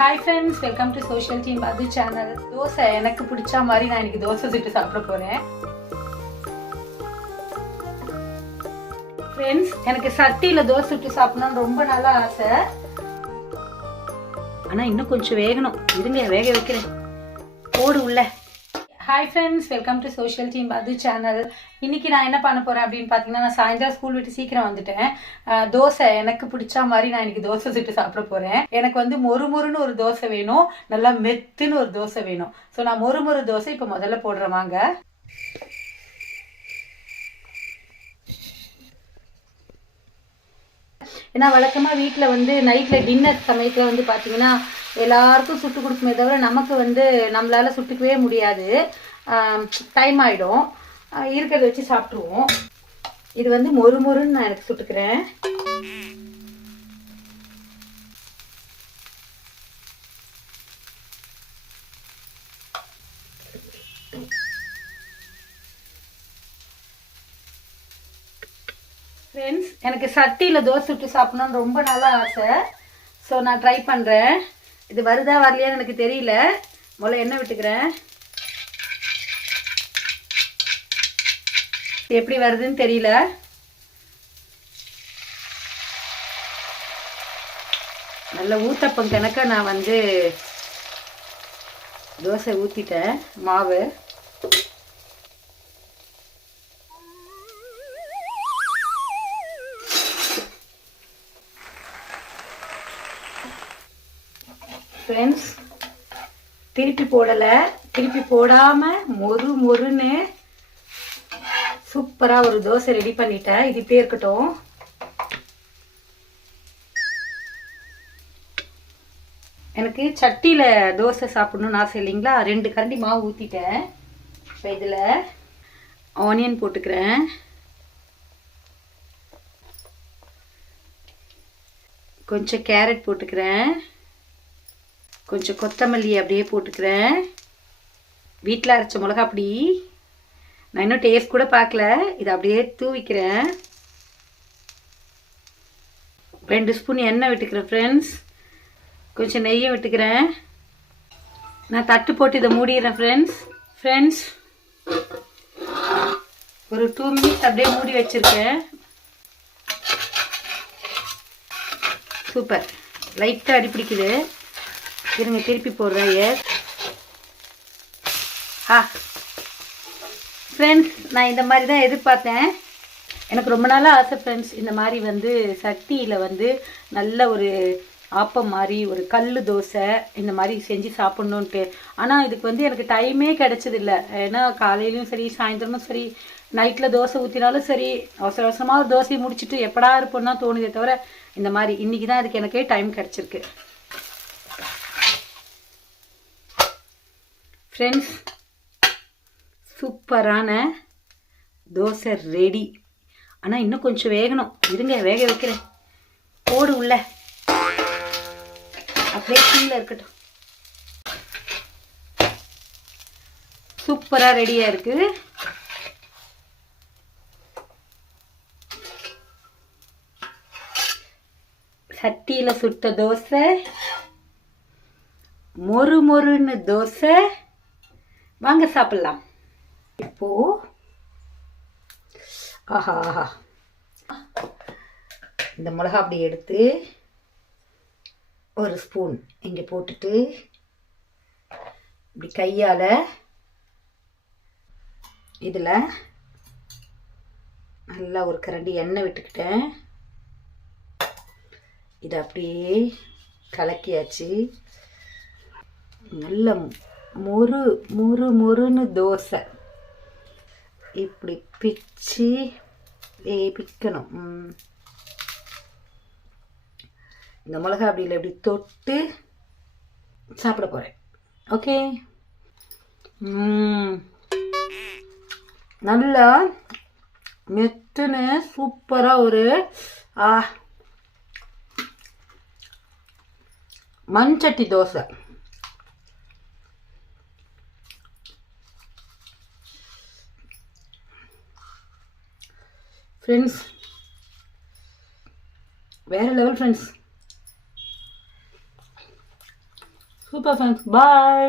Hi friends, welcome to Social Team Badhu channel. Dosa எனக்கு பிடிச்ச மாதிரி நான் இன்னைக்கு தோசை சுட்டு சாப்பிட போறேன். Friends, எனக்கு சட்டியில தோசை சுட்டு சாப்பிடணும்னு ரொம்ப நாளா ஆசை. ஆனா இன்னும் கொஞ்சம் வேகணும். இருங்க வேக வைக்கிறேன். போடு உள்ள. Hi friends, welcome to Social Team Badhu channel. இன்னைக்கு நான் என்ன பண்ண போறேன் அப்படின்னு பாத்தீங்கன்னா நான் சாயந்தரம் ஸ்கூல் விட்டு சீக்கிரம் வந்துட்டேன். தோசை எனக்கு பிடிச்ச மாதிரி நான் இன்னைக்கு தோசை சுட்டு சாப்பிட போறேன். எனக்கு வந்து மொறுமொறுன்னு ஒரு தோசை வேணும், நல்லா மெத்துன்னு ஒரு தோசை வேணும். ஸோ நான் மொறுமொறு தோசை இப்போ முதல்ல போடுறேன் வாங்க. ஏன்னா வழக்கமாக வீட்டில் வந்து நைட்டில் டின்னர் சமயத்தில் வந்து பார்த்தீங்கன்னா எல்லாருக்கும் சுட்டு கொடுக்குமே தவிர நமக்கு வந்து நம்மளால் சுட்டுக்கவே முடியாது, டைம் ஆகிடும். இருக்கிறத வச்சு சாப்பிட்ருவோம். இது வந்து மொறுமொறுன்னு நான் எனக்கு சுட்டுக்கிறேன். ஃப்ரெண்ட்ஸ், எனக்கு சட்டியில் தோசை சுட்டு சாப்பிடணும்னு ரொம்ப நாளாக ஆசை. ஸோ நான் ட்ரை பண்ணுறேன். இது வருதா வரலையான்னு எனக்கு தெரியல. முதல்ல எண்ணெய் விட்டுக்கிறேன். எப்படி வருதுன்னு தெரியல. நல்ல ஊத்தப்பம் கணக்க நான் வந்து தோசை ஊற்றிட்டேன் மாவு. ஃப்ரெண்ட்ஸ், திருப்பி போடலை, திருப்பி போடாமல் மொறுன்னு சூப்பராக ஒரு தோசை ரெடி பண்ணிட்டேன். இது இப்படியே இருக்கட்டும். எனக்கு சட்டியில் தோசை சாப்பிடணும்னு ஆசை இல்லைங்களா. 2 கரண்டி மாவு ஊற்றிட்டேன். இப்போ இதில் ஆனியன் போட்டுக்கிறேன், கொஞ்சம் கேரட் போட்டுக்கிறேன், கொஞ்சம் கொத்தமல்லி அப்படியே போட்டுக்கிறேன், வீட்டில் அரைச்ச மிளகா அப்படி. நான் இன்னும் டேஸ்ட் கூட பார்க்கல, இதை அப்படியே தூவிக்கிறேன். 2 ஸ்பூன் எண்ணெய் விட்டுக்கிறேன் ஃப்ரெண்ட்ஸ். கொஞ்சம் நெய்யை விட்டுக்கிறேன். நான் தட்டு போட்டு இதை மூடிடுறேன் ஃப்ரெண்ட்ஸ். ஒரு 2 மினிட்ஸ் அப்படியே மூடி வச்சுருக்கேன். சூப்பர், லைட்டாக அடிப்பிடிக்குது. இருங்க திருப்பி போடுறேன். ஃப்ரெண்ட்ஸ், நான் இந்த மாதிரி தான் எதிர்பார்த்தேன். எனக்கு ரொம்ப நாளாக ஆசை ஃப்ரெண்ட்ஸ், இந்த மாதிரி வந்து சட்டியில் வந்து நல்ல ஒரு ஆப்பம் மாதிரி ஒரு கல் தோசை இந்த மாதிரி செஞ்சு சாப்பிட்ணுன்ட்டு. ஆனால் இதுக்கு வந்து எனக்கு டைமே கிடச்சதில்லை. ஏன்னா காலையிலையும் சரி சாயந்தரமும் சரி நைட்டில் தோசை ஊற்றினாலும் சரி அவசர அவசரமாக ஒரு தோசையை முடிச்சுட்டு எப்படா இருப்போம்னா தோணுதே தவிர இந்த மாதிரி இன்றைக்கி தான் அதுக்கு எனக்கே டைம் கிடச்சிருக்கு. ஃப்ரெண்ட்ஸ், சூப்பரான தோசை ரெடி. ஆனால் இன்னும் கொஞ்சம் வேகணும். இருங்க வேக வைக்கிறேன். போடு உள்ள. அப்படியே கீழே இருக்கட்டும். சூப்பராக ரெடியாக இருக்கு. சட்டியில் சுட்ட தோசை, மொறுன்னு தோசை. வாங்க சாப்பிடலாம். இப்போ ஆஹா, இந்த மிளகா அப்படி எடுத்து ஒரு ஸ்பூன் இங்கே போட்டுட்டு இப்படி கையால் இதில் நல்லா ஒரு கரண்டி எண்ணெய் விட்டுக்கிட்டேன். இதை அப்படியே கலக்கியாச்சு. நல்ல மொறுன்னு தோசை இப்படி பிச்சு வேபிக்கணும். இந்த மிளகா அப்படியில் இப்படி தொட்டு சாப்பிட போகிறேன். ஓகே, நல்லா மெத்துன்னு சூப்பராக ஒரு மண்சட்டி தோசை. ஃப்ரெண்ட்ஸ், வேறு லெவல் ஃப்ரெண்ட்ஸ். சூப்பர் ஃப்ரெண்ட்ஸ், பாய்.